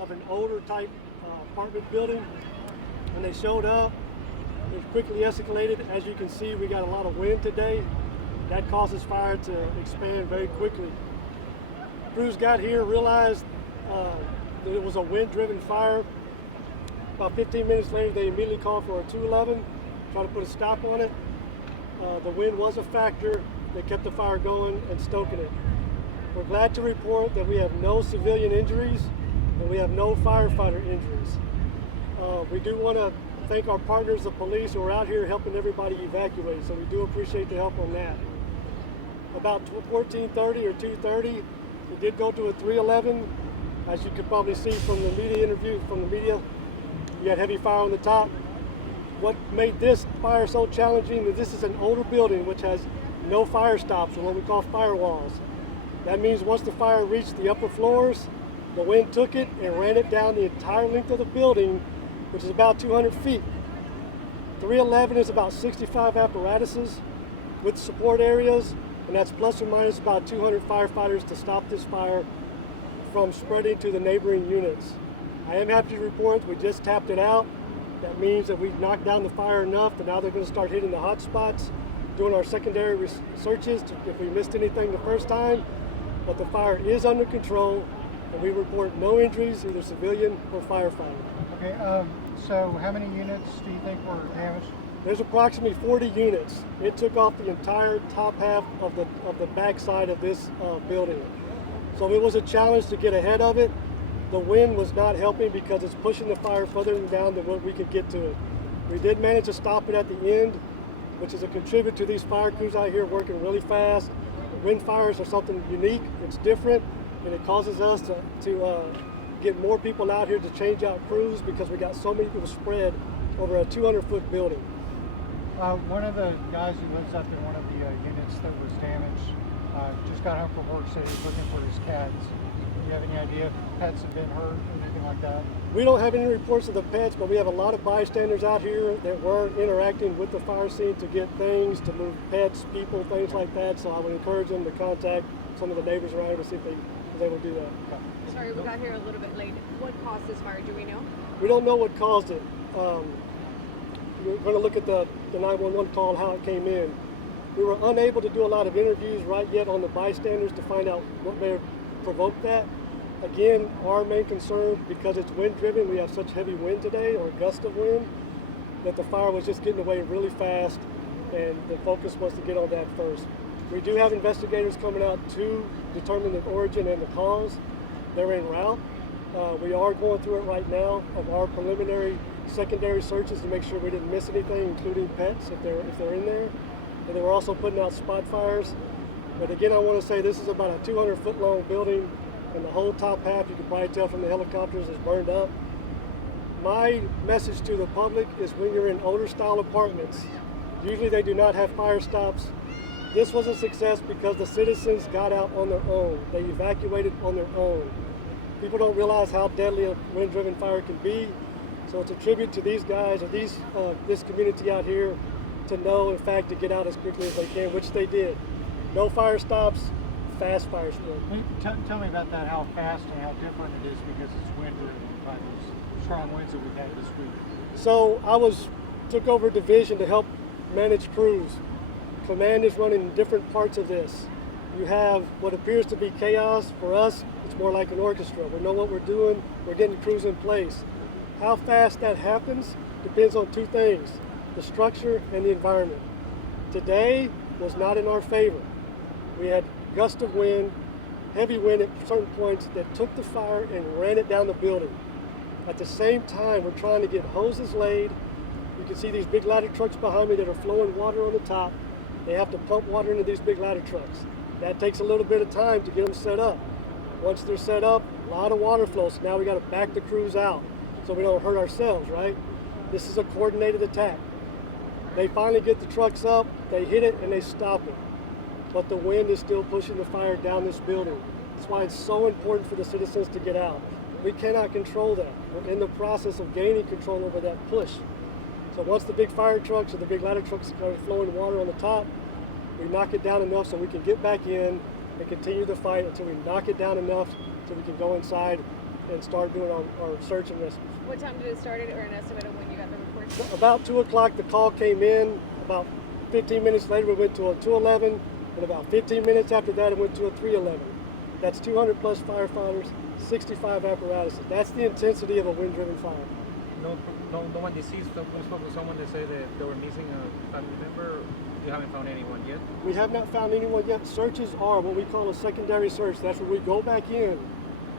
of an older type apartment building. When they showed up, it quickly escalated. As you can see, we got a lot of wind today. That causes fire to expand very quickly. Crews got here, realized that it was a wind-driven fire. About 15 minutes later, they immediately called for a 211, try to put a stop on it. The wind was a factor. They kept the fire going and stoking it. We're glad to report that we have no civilian injuries and we have no firefighter injuries. We do want to thank our partners, the police, who are out here helping everybody evacuate, so we do appreciate the help on that. About 14:30 or 2:30, we did go to a 311. As you could probably see from the media interview, you had heavy fire on the top. What made this fire so challenging is this is an older building which has no fire stops, or what we call firewalls. That means once the fire reached the upper floors, the wind took it and ran it down the entire length of the building, which is about 200 feet. 311 is about 65 apparatuses with support areas, and that's plus or minus about 200 firefighters to stop this fire from spreading to the neighboring units. I am happy to report we just tapped it out. That means that we've knocked down the fire enough that now they're going to start hitting the hot spots, doing our secondary searches if we missed anything the first time. But the fire is under control, and we report no injuries, either civilian or firefighter. Okay, so how many units do you think were damaged? There's approximately 40 units. It took off the entire top half of the backside of this building. So it was a challenge to get ahead of it. The wind was not helping because it's pushing the fire further down than what we could get to it. We did manage to stop it at the end, which is a contributor to these fire crews out here working really fast. Wind fires are something unique, it's different, and it causes us to get more people out here to change out crews because we got so many people spread over a 200-foot building. One of the guys who lives up in one of the units that was damaged just got home from work, so he's looking for his cats. Do you have any idea if pets have been hurt or anything like that? We don't have any reports of the pets, but we have a lot of bystanders out here that were interacting with the fire scene to get things, to move pets, people, things like that. So I would encourage them to contact some of the neighbors around here to see if they was able to do that. Sorry, we got here a little bit late. What caused this fire? Do we know? We don't know what caused it. We're going to look at the 911 call, how it came in. We were unable to do a lot of interviews right yet on the bystanders to find out what may have provoked that. Again, our main concern, because it's wind driven, we have such heavy wind today, or gust of wind, that the fire was just getting away really fast, and the focus was to get on that first. We do have investigators coming out to determine the origin and the cause. They're en route. We are going through it right now of our preliminary secondary searches to make sure we didn't miss anything, including pets if they're in there. And then we're also putting out spot fires. But again, I want to say this is about a 200-foot long building, and the whole top half, you can probably tell from the helicopters, is burned up. My message to the public is when you're in older style apartments, usually they do not have fire stops. This was a success because the citizens got out on their own. They evacuated on their own. People don't realize how deadly a wind-driven fire can be. So it's a tribute to these guys, or this community out here, to know, in fact, to get out as quickly as they can, which they did. No fire stops, fast fire spread. Tell me about that, how fast and how different it is because it's wind-driven by those strong winds that we've had this week. So I took over a division to help manage crews. Command is running in different parts of this. You have what appears to be chaos. For us, it's more like an orchestra. We know what we're doing, we're getting crews in place. How fast that happens depends on two things, the structure and the environment. Today was not in our favor. We had gust of wind, heavy wind at certain points that took the fire and ran it down the building. At the same time, we're trying to get hoses laid. You can see these big ladder trucks behind me that are flowing water on the top. They have to pump water into these big ladder trucks. That takes a little bit of time to get them set up. Once they're set up, a lot of water flows. So now we got to back the crews out so we don't hurt ourselves, right? This is a coordinated attack. They finally get the trucks up, they hit it, and they stop it. But the wind is still pushing the fire down this building. That's why it's so important for the citizens to get out. We cannot control that. We're in the process of gaining control over that push. So once the big fire trucks or the big ladder trucks are flowing water on the top, we knock it down enough so we can get back in and continue the fight until we knock it down enough so we can go inside and start doing our search and rescue. What time did it start or an estimate of when you got the report? About 2 o'clock, the call came in. About 15 minutes later, we went to a 211, and about 15 minutes after that, it went to a 311. That's 200 plus firefighters, 65 apparatuses. That's the intensity of a wind-driven fire. No one deceased. So we spoke with someone that said that they were missing a family member. You haven't found anyone yet? We have not found anyone yet. Searches are what we call a secondary search. That's where we go back in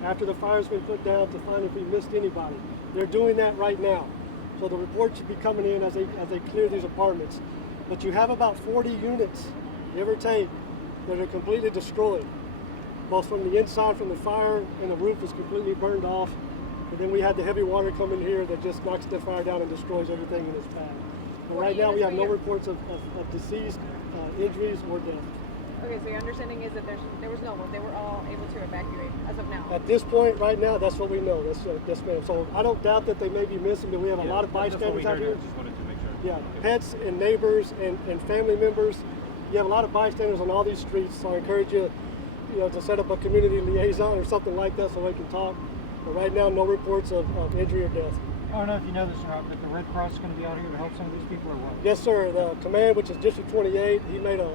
after the fire's been put down to find if we missed anybody. They're doing that right now. So the report should be coming in as they clear these apartments. But you have about 40 units, give or take, that are completely destroyed. Both from the inside from the fire, and the roof is completely burned off. And then we had the heavy water come in here that just knocks the fire down and destroys everything in its path. But right now we have no reports of deceased, injuries, or death. Okay, so your understanding is that there was no one. They were all able to evacuate as of now. At this point, right now, that's what we know. That's yes, ma'am. So I don't doubt that they may be missing, but we have a lot of bystanders out here. Just wanted to make sure. Yeah, pets and neighbors and family members. You have a lot of bystanders on all these streets. So I encourage you, to set up a community liaison or something like that so they can talk. But right now, no reports of injury or death. I don't know if you know this or not, but the Red Cross is going to be out here to help some of these people or what? Yes, sir. The command, which is District 28, he made a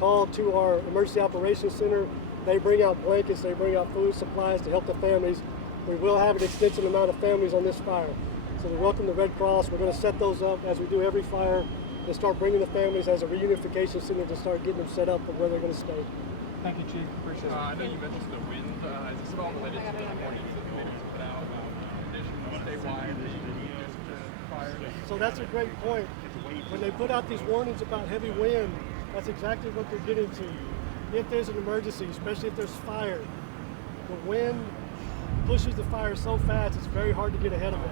call to our emergency operations center. They bring out blankets, they bring out food supplies to help the families. We will have an extensive amount of families on this fire. So we welcome the Red Cross. We're going to set those up as we do every fire and start bringing the families as a reunification center to start getting them set up for where they're going to stay. Thank you, Chief. Appreciate it. I know you mentioned the wind. Is this at all related to the warnings that the committee's put out about conditions statewide that you can use to fire? So that's a great point. When they put out these warnings about heavy wind, that's exactly what they're getting to. If there's an emergency, especially if there's fire, the wind pushes the fire so fast it's very hard to get ahead of it.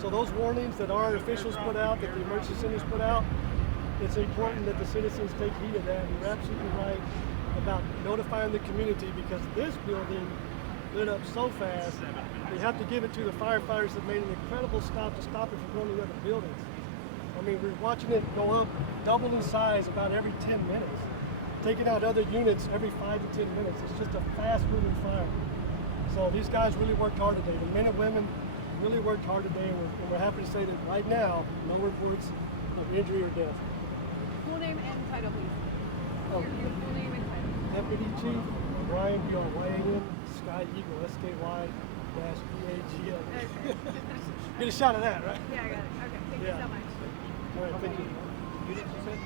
So those warnings that our officials put out, that the emergency centers put out, it's important that the citizens take heed of that. And you're absolutely right about notifying the community, because this building lit up so fast, we have to give it to the firefighters that made an incredible stop to stop it from going to other buildings. I mean, we're watching it go up, double in size about every 10 minutes, taking out other units every 5 to 10 minutes. It's just a fast-moving fire. So these guys really worked hard today. The men and women really worked hard today, and we're happy to say that right now, no reports of injury or death. Full name and title, please. Oh. Your full name and title. Deputy Chief Brian B.O. Sky Eagle, SKY-EAGL. Okay. Get a shot of that, right? Yeah, I got it. Okay, thank you so much. All right, thank you. Units, you said?